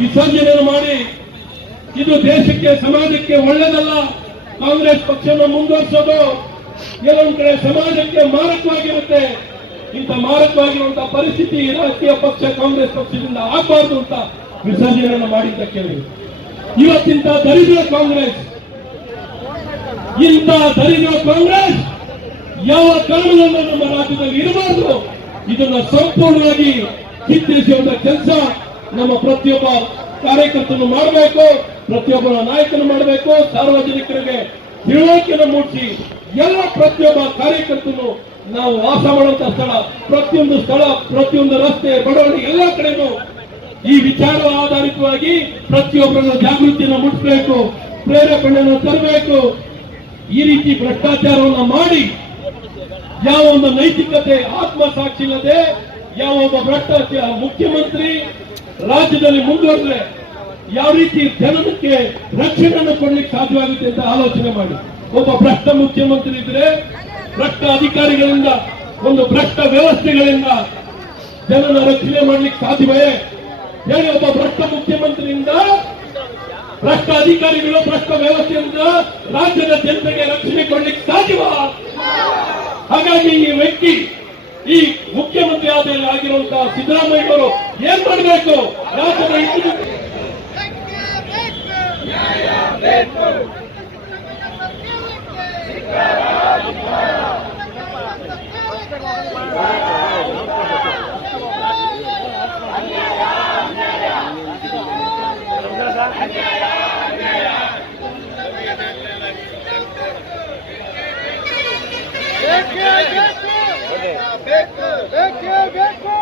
ವಿಸರ್ಜನೆ ಮಾಡಿ, ಇದು ದೇಶಕ್ಕೆ, ಸಮಾಜಕ್ಕೆ ಒಳ್ಳೇದಲ್ಲ ಕಾಂಗ್ರೆಸ್ ಪಕ್ಷವನ್ನು ಮುಂದುವರಿಸೋದು ಕೆಲವೊಂದು ಕಡೆ ಸಮಾಜಕ್ಕೆ ಮಾರಕವಾಗಿರುತ್ತೆ. ಇಂಥ ಮಾರಕವಾಗಿರುವಂತಹ ಪರಿಸ್ಥಿತಿ ರಾಜಕೀಯ ಪಕ್ಷ, ಕಾಂಗ್ರೆಸ್ ಪಕ್ಷದಿಂದ ಆಗಬಾರ್ದು ಅಂತ ವಿಸರ್ಜನೆಯನ್ನು ಮಾಡಿದ್ದ ಕೇಳಿ. ಇವತ್ತಿಂತ ದರಿದ್ರ ಕಾಂಗ್ರೆಸ್, ಇಂಥ ದರಿದ್ರ ಕಾಂಗ್ರೆಸ್ ಯಾವ ಕಾರಣದಿಂದ ನಮ್ಮ ರಾಜ್ಯದಲ್ಲಿ ಇರಬಾರ್ದು ಇದನ್ನ ಸಂಪೂರ್ಣವಾಗಿ ಚಿತ್ರಿಸುವಂತ ಕೆಲಸ ನಮ್ಮ ಪ್ರತಿಯೊಬ್ಬ ಕಾರ್ಯಕರ್ತನು ಮಾಡಬೇಕು ಪ್ರತಿಯೊಬ್ಬ ನಾಯಕನು ಮಾಡಬೇಕು, ಸಾರ್ವಜನಿಕರಿಗೆ ತಿಳುವಳಿಕೆಯನ್ನು ಮೂಡಿಸಿ ಎಲ್ಲ ಪ್ರತಿಯೊಬ್ಬ ಕಾರ್ಯಕರ್ತನು ನಾವು ವಾಸ ಮಾಡುವಂತಹ ಸ್ಥಳ, ಪ್ರತಿಯೊಂದು ಸ್ಥಳ, ಪ್ರತಿಯೊಂದು ರಸ್ತೆ, ಬಡವಣೆ ಎಲ್ಲ ಕಡೆನೂ ಈ ವಿಚಾರ ಆಧಾರಿತವಾಗಿ ಪ್ರತಿಯೊಬ್ಬರನ್ನು ಜಾಗೃತಿಯನ್ನು ಮೂಡಿಸಬೇಕು, ಪ್ರೇರೇಪಣೆಯನ್ನು ತರಬೇಕು. ಈ ರೀತಿ ಭ್ರಷ್ಟಾಚಾರವನ್ನು ಮಾಡಿ ಯಾವ ಒಂದು ನೈತಿಕತೆ ಆತ್ಮಸಾಕ್ಷಿ ಇಲ್ಲದೆ ಯಾವ ಒಬ್ಬ ಭ್ರಷ್ಟಾಚಾರ ಮುಖ್ಯಮಂತ್ರಿ ರಾಜ್ಯದಲ್ಲಿ ಮುಂದುವರೆದ್ರೆ ಯಾವ ರೀತಿ ಜನಕ್ಕೆ ರಕ್ಷಣೆಯನ್ನು ಕೊಡ್ಲಿಕ್ಕೆ ಸಾಧ್ಯವಾಗುತ್ತೆ ಅಂತ ಆಲೋಚನೆ ಮಾಡಿ. ಒಬ್ಬ ಭ್ರಷ್ಟ ಮುಖ್ಯಮಂತ್ರಿ ಇದ್ರೆ ಭ್ರಷ್ಟ ಅಧಿಕಾರಿಗಳಿಂದ, ಒಂದು ಭ್ರಷ್ಟ ವ್ಯವಸ್ಥೆಗಳಿಂದ ಜನನ ರಕ್ಷಣೆ ಮಾಡ್ಲಿಕ್ಕೆ ಸಾಧ್ಯವೇ? ಹೇಳಿ ಒಬ್ಬ ಭ್ರಷ್ಟ ಮುಖ್ಯಮಂತ್ರಿಯಿಂದ, ಭ್ರಷ್ಟ ಅಧಿಕಾರಿಗಳು, ಭ್ರಷ್ಟ ವ್ಯವಸ್ಥೆಯಿಂದ ರಾಜ್ಯದ ಜನತೆಗೆ ರಕ್ಷಣೆ ಕೊಡ್ಲಿಕ್ಕೆ ಸಾಧ್ಯವ? ಹಾಗಾಗಿ ಈ ವ್ಯಕ್ತಿ ಈ ಮುಖ್ಯಮಂತ್ರಿ ಆದ ಆಗಿರುವಂತಹ ಸಿದ್ದರಾಮಯ್ಯವರು ಏನ್ ಮಾಡಬೇಕು ಯಾಕಂದ್ರೆ Yeah. bekle, bekle, bekle.